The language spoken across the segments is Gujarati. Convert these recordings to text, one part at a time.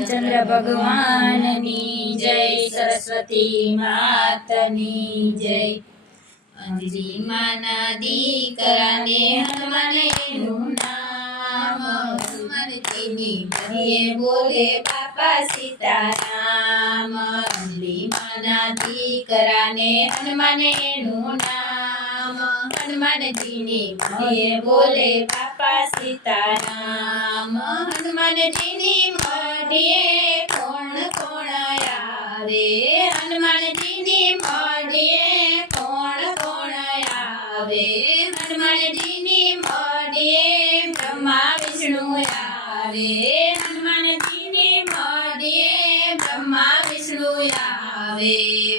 રામચંદ્ર ભગવાનની જય, સરસ્વતી માતની જય। અંજલી માના દીકરાને હનુમાને નું નામ, હનુમાનજીની મરીએ બોલે બાપા સીતારામ। અંજલી માના દીકરાને હનુમાને નું નામ, હનુમાનજીની મરીએ બોલે બાપા સીતારામ। હનુમાનજીની મઢીએ કોણ કોણ આવે, હનુમાનજીની મઢીએ કોણ કોણ આવે, હનુમાનજીની મઢીએ બ્રહ્મા વિષ્ણુ આવે, હનુમાનજીની મઢીએ બ્રહ્મા વિષ્ણુ આવે।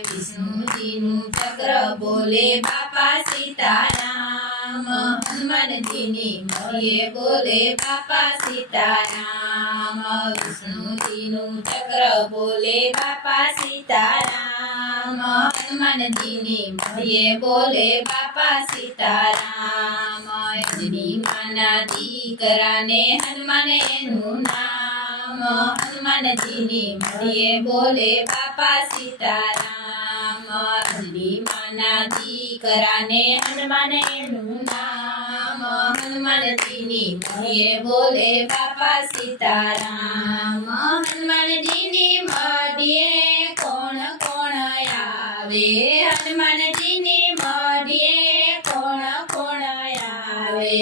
વિષ્ણુજીનું ચક્ર બોલે બાપા સીતારામ, હનુમાનજીની મઢીએ બોલે બાપા સીતારામ। વિષ્ણુજીનું ચક્ર બોલે બાપા સીતારામ, હનુમાનજીની મઢીએ બોલે બાપા સીતારામ। અંજની માના દીકરાને હનુમાને નું નામ, હનુમાનજીની મઢીએ બોલે બાપા સીતારામ। અંજની માના દીકરાને હનુમાને નું નામ, હનુમાનજીની મઢીએ બોલે બાપા સીતારામ। હનુમાનજીની મઢીએ કોણ કોણ આવે, હનુમાનજીની મઢીએ કોણ કોણ આવે,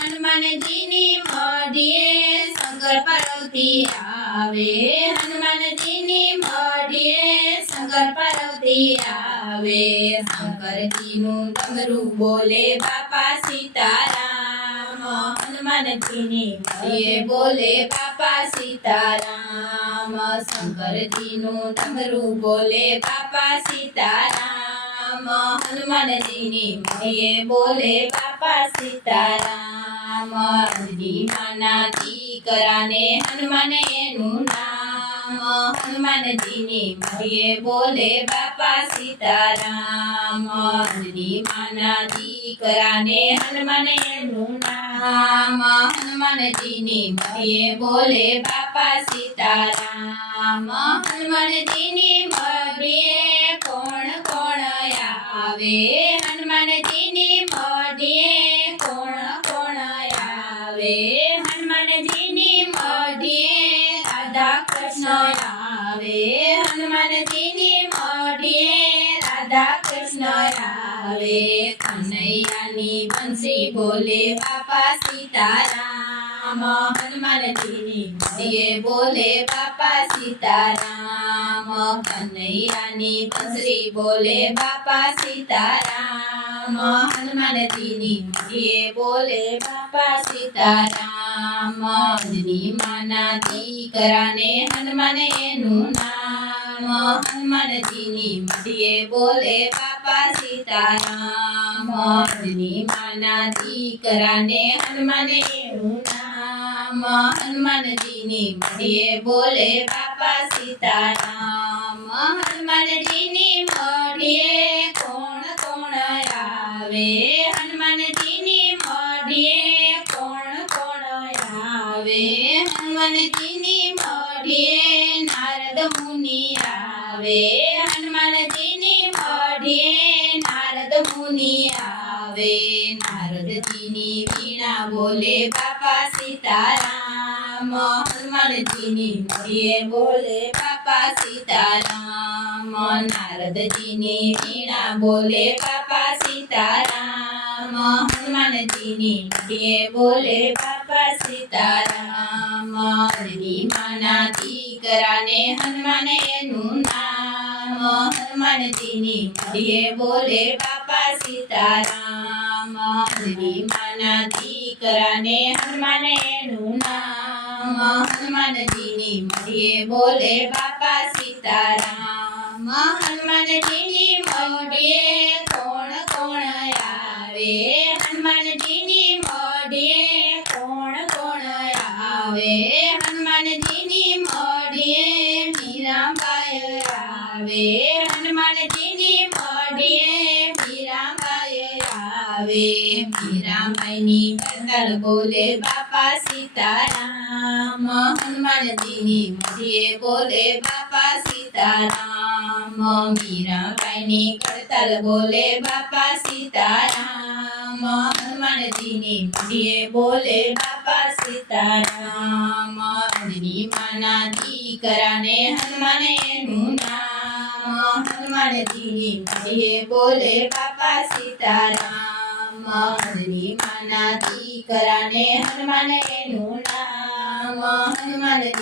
હનુમાનજીની મઢીએ શંકર પાર્વતી આવે, હનુમાનજીની મઢીએ શંકર પાર્વતી આવે। શંકરજીનું ડમરું બોલે બાપા સીતારામ, હનુમાનજીની મઢીએ બોલે બાપા સીતારામ। શંકરજીનું ડમરું બોલે બાપા સીતારામ, હનુમાનજીની મઢીએ બોલે બાપા સીતારામ। અંજની માના દીકરાને હનુમાને નું નામ, હનુમાનજીની મઢીએ બોલે બાપા સીતારામ। અંજની માના દીકરાને હનુમાને નું નામ, હનુમાનજીની મઢીએ બોલે બાપા સીતારામ। હનુમાનજીની મઢીએ કોણ કોણ આવે, હનુમાનજીની મઢીએ કોણ કોણ આવે, હનુમાનજીની મઢીએ રાધા કૃષ્ણ આવે, હનુમાનજીની મઢીએ રાધા કૃષ્ણ આવે। કનૈયાની બંસી બોલે બાપા સીતારામ, હનુમાનજીની મઢીએ બોલે બાપા સીતારામ। કનૈયાની બંસરી બોલે બાપા સીતારામ, હનુમાનજીની મઢીએ બોલે બાપા સીતારામ। અંજની માના દીકરાને હનુમાને નું નામ, હનુમાનજીની મઢીએ બોલે બાપા સીતારામ। અંજની માના દીકરાને હનુમાને નું નામ, હનુમાનજીની મઢીએ બોલે બાપા સીતારામ। હનુમાનજીની મઢીએ કોણ કોણ આવે, હનુમાનજીની મઢીએ કોણ કોણ આવે, હનુમાનજીની મઢીએ નારદ મુનિ આવે, હનુમાનજીની મઢીએ નારદ મુનિ આવે। નારદજીની વીણા બોલે બાપા સીતારામ, હનુમાનજીની મઢીએ બોલે બાપા સીતારામ। નારદજીની વીણા બોલે બાપા સીતારામ, હનુમાનજીની મઢીએ બોલે બાપા સીતારામ। અંજની માના દીકરાને હનુમાને નું નામ, હનુમાનજીની મઢીએ બોલે બાપા સીતારામ। અંજની માના દીકરાને હનુમાને નું નામ, હનુમાનજીની મઢીએ બોલે બાપા સીતારામ। હનુમાનજીની મઢીએ કોણ કોણ આવે, હનુમાનજીની મઢીએ કોણ કોણ આવે, હનુમાનજીની મઢીએ મીરાબાઈ આવે, હનુમાનજીની મઢીએ મીરાબાઈ આવે। મીરાબાઈની ગરદન બોલે બાપા બાપા સીતારામ હનુમાનજીની મઢીએ બોલે બાપા સીતારામ મીરાબાઈની કડતાલ બોલે બાપા સીતારામ હનુમાનજીની મઢીએ બોલે બાપા સીતારામ અંજની માના દીકરાને હનુમાન એનું નામ હનુમાનજીની મઢીએ બોલે બાપા સીતારામ અંજની માના દીકરાને હનુમાન એનું નામ હનુમાનજી